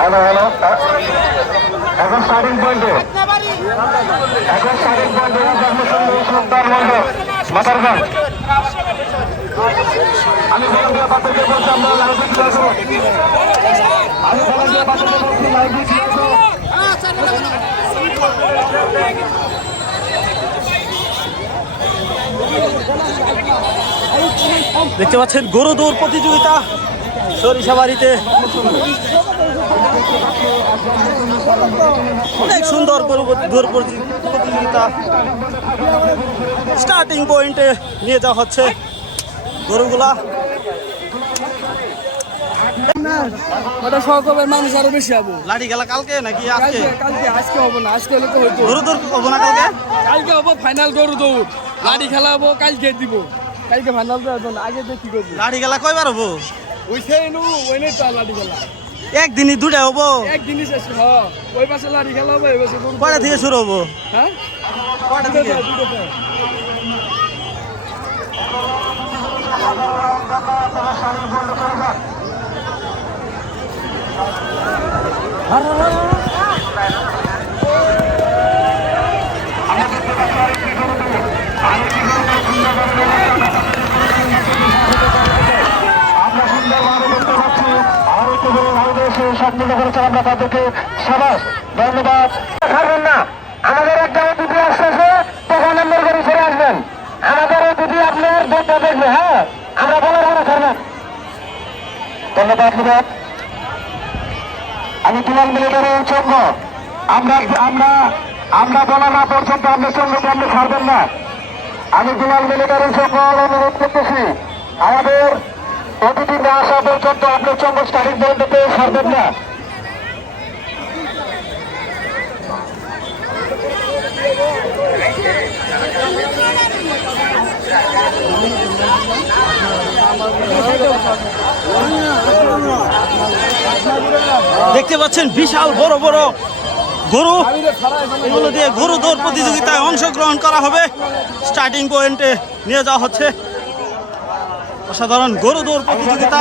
Hello hello, এখন starting পয়েন্টে সুলতান মন্ডল মাতারগঞ্জ। আমি ভলান্টিয়ার বাচ্চাকে বলছি আমরা লাইভে ক্লিয়ার করুন। আমি ভলান্টিয়ার বাচ্চাকে বলছি লাইভে ক্লিয়ার করুন। দেখতে পাচ্ছেন গরু দৌড় প্রতিযোগিতা সরিষাবাড়িতে। অনেক সুন্দর গরু দৌড় প্রতিযোগিতা। স্টার্টিং পয়েন্টে নিয়ে যাওয়া হচ্ছে গরুগুলা। ওটা সহকবের মানুষ আরো বেশি হবো। লাঠি খেলা কালকে নাকি আজকে? কালকে আজকে হবো না, আজকে হলে তো হইতো। গরু দৌড় হবো না কালকে? কালকে হবো ফাইনাল গরু দৌড়। লাঠি খেলা হবো কালকে দিব। কালকে ফাইনাল তো একদম আগে দেখি করবো। লাঠি খেলা কয়বার হবো? ওই সেই নু ওই নেই তো লাঠি খেলা। একদিনই দুটা হবো? একদিনই শেষ। ওই পাশে লাঠি খেলা হবে, ওই পাশে গরু। কয়টা থেকে শুরু হবো? হ্যাঁ কয়টা থেকে? আমরা সুন্দরভাবে দেখতে পাচ্ছি আর একটু সম্পূর্ণ করেছেন। আমরা তাদেরকে সাবাস ধন্যবাদ। ছাড়বেন না, আমাদের একটা অতিথি আসতেছে, তখন নম্বর করে ফিরে আসবেন। আমাদের অতিথি আপনার দুধটা দেখবে। হ্যাঁ, আমরা বলার পরে ছাড়বেন। ধন্যবাদ ধন্যবাদ। আমি দুলাল মিলিটারির সঙ্গ আমরা বলা না পর্যন্ত আপনার সঙ্গে আপনি ছাড়বেন না। আমি দুলাল মিলিটারির সঙ্গ অনুরোধ করতেছি, আমাদের অতিথি না আসা পর্যন্ত আপনার সঙ্গে স্টার্টিং পয়েন্টে ছাড়বেন না। দেখতে পাচ্ছেন বিশাল বড় বড় গরু। এগুলো দিয়ে গরু দৌড় প্রতিযোগিতায় অংশগ্রহণ করা হবে। স্টার্টিং পয়েন্টে নিয়ে যাওয়া হচ্ছে। অসাধারণ গরু দৌড় প্রতিযোগিতা।